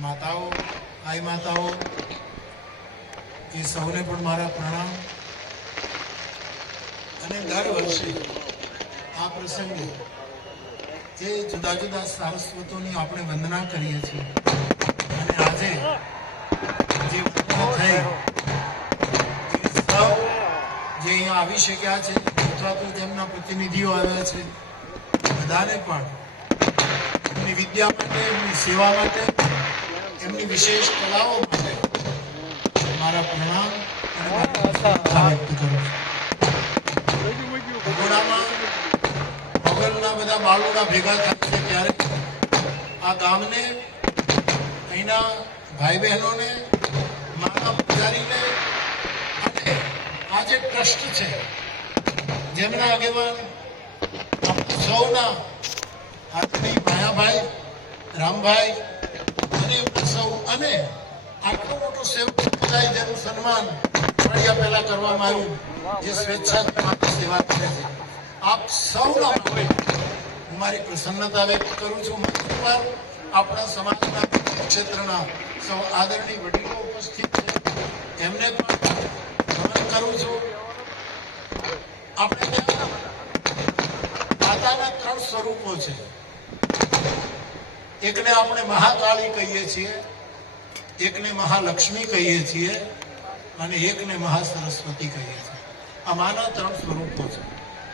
માતાઓ, આઈ માતાઓ, એ સૌને પણ મારા પ્રણામ. અને દર વર્ષે આ પ્રસંગે જે જુદા જુદા સારસ્વતોની આપણે વંદના કરીએ છીએ, અને આજે જે વંદના થઈ એ સૌ જે અહીંયા આવી શક્યા છે અથવા તો જેમના પ્રતિનિધિઓ આવ્યા છે, બધાને પણ એમની વિદ્યા માટે, એમની સેવા માટે, એમની વિશેષ કલાઓ માટે મારા પ્રણામ અને વ્યક્ત કરું છું. ભગોડામાં મોગલના બધા બાળોડા ભેગા થાય છે ત્યારે આ ગામને, અહીંના ભાઈ બહેનોને, માતા પૂજારીને અને આ જે ટ્રસ્ટ છે જેમના આગેવાન સૌના આદરણીય માયાભાઈ, રામભાઈ અને સૌ, અને આટલો મોટો સેવક સમુદાય જેનું સન્માન અઠવાડિયા પહેલા કરવામાં આવ્યું, જે સ્વેચ્છાથી સેવા કરે છે, આપ સૌના માટે હું મારી પ્રસન્નતા વ્યક્ત કરું છું. મંચ પર આપણા સમાજના ક્ષેત્રના સૌ આદરણીય વડીલો ઉપસ્થિત છે, એમને પણ નમન કરું છું. આપણે ત્યાં માતાના 3 સ્વરૂપો છે. એકને આપણે મહાકાળી કહીએ છીએ, એકને મહાલક્ષ્મી કહીએ છીએ અને એકને મહાસરસ્વતી કહીએ છીએ. આ માના 3 સ્વરૂપો છે.